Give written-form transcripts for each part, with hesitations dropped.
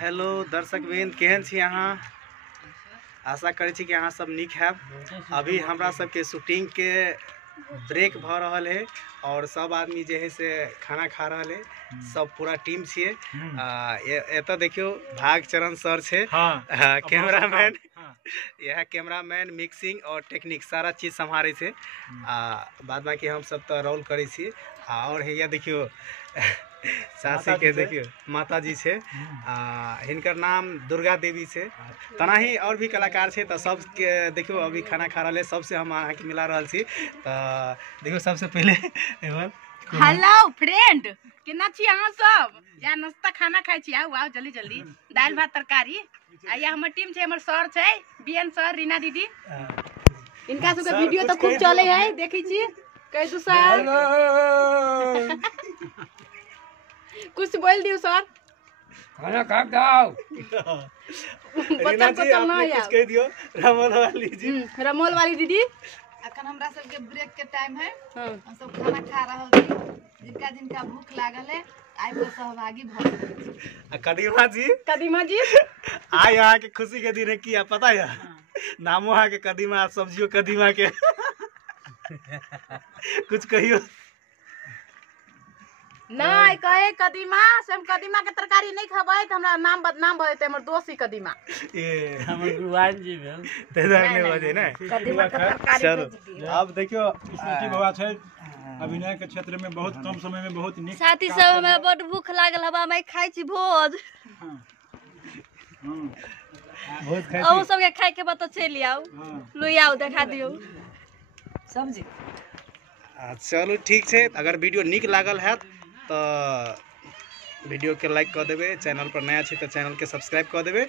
Hello दर्शकबिंद, केहन छी अहाँ? आशा करै छी कि अहाँ सब नीक हैब। अभी हमरा सबके शूटिंग के ब्रेक भ रहल है और सब आदमी जे है से खाना खा रहल है। सब पूरा टीम छिए। एत देखियो भागचरण सर छे, कैमरामैन। यह कैमरामैन मिक्सिंग और टेक्निक सारा चीज संभाले छे। बाद बाकी हम सब तो रोल करे छी। और हैया देखियो सासी के देखियो माता जी छे। हिनकर नाम दुर्गा देवी छे। तनाही और भी कलाकार छे। तो सब के देखियो अभी खाना खा रहे, सबसे हम अहाँ के मिला रहल छी। तो देखियो सबसे पहले हेलो फ्रेंड, केना छी अहाँ सब? या नाश्ता खाना खाइ छी? आओ जल्दी जल्दी। दाल भात तरकारी। आया हमर टीम छे, हमर सर छे, बीएन सर, रीना दीदी। इनका सबके वीडियो तो खूब चले है, देखै छी। कैसु सर? कुछ बोल दियो सर। खाना खा जाओ। बच्चा को चलना है। कुछ कह दियो रमोल वाली जी। रमोल वाली दीदी। अखन हमरा सबके ब्रेक के टाइम है। हम सब खाना खा रहल छी। जिनका जिनका भूख लागल है आइ पर सहभागी भ। कदीमा जी, कदीमा जी आज यहाँ के खुशी के दिन है। किया पता है? नामो यहाँ के कदीमा, सब्जियों कदीमा के। कुछ कहियो नहीं कहे कदीमा से हम कदीमा के तरकारी नहीं खबै त हमरा नाम बदनाम भ जेते। हमर दोस्त ही कदीमा। ए हमर गुरुवार जी भेल तेदार ने बजे ना। कदीमा के तरकारी। चलो अब देखियो स्मृति बाबा छै। अभिनय के क्षेत्र में बहुत कम समय में बहुत निक साथी सब हमरा बड भूख लागल हवा मैं खाइ छी भोज। बहुत खाई ओ सब के खाइ के बत चली आओ। लुई आओ देखा दियो सब्जी। चलो ठीक है। अगर वीडियो निक लागल है तो वीडियो के लाइक कर देवे। चैनल पर नया छे तो चैनल के सब्सक्राइब कर देवे।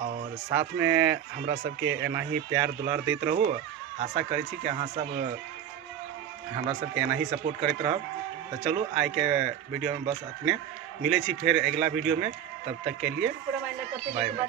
और साथ में हमरा सबके एना ही प्यार दुलार देते रहू। आशा करै छी कि अहाँ सब हमरा सबके एना ही सपोर्ट करते रहब। तो चलो आई के वीडियो में बस इतने। मिले छी फिर अगला वीडियो में। तब तक के लिए बाय बाय।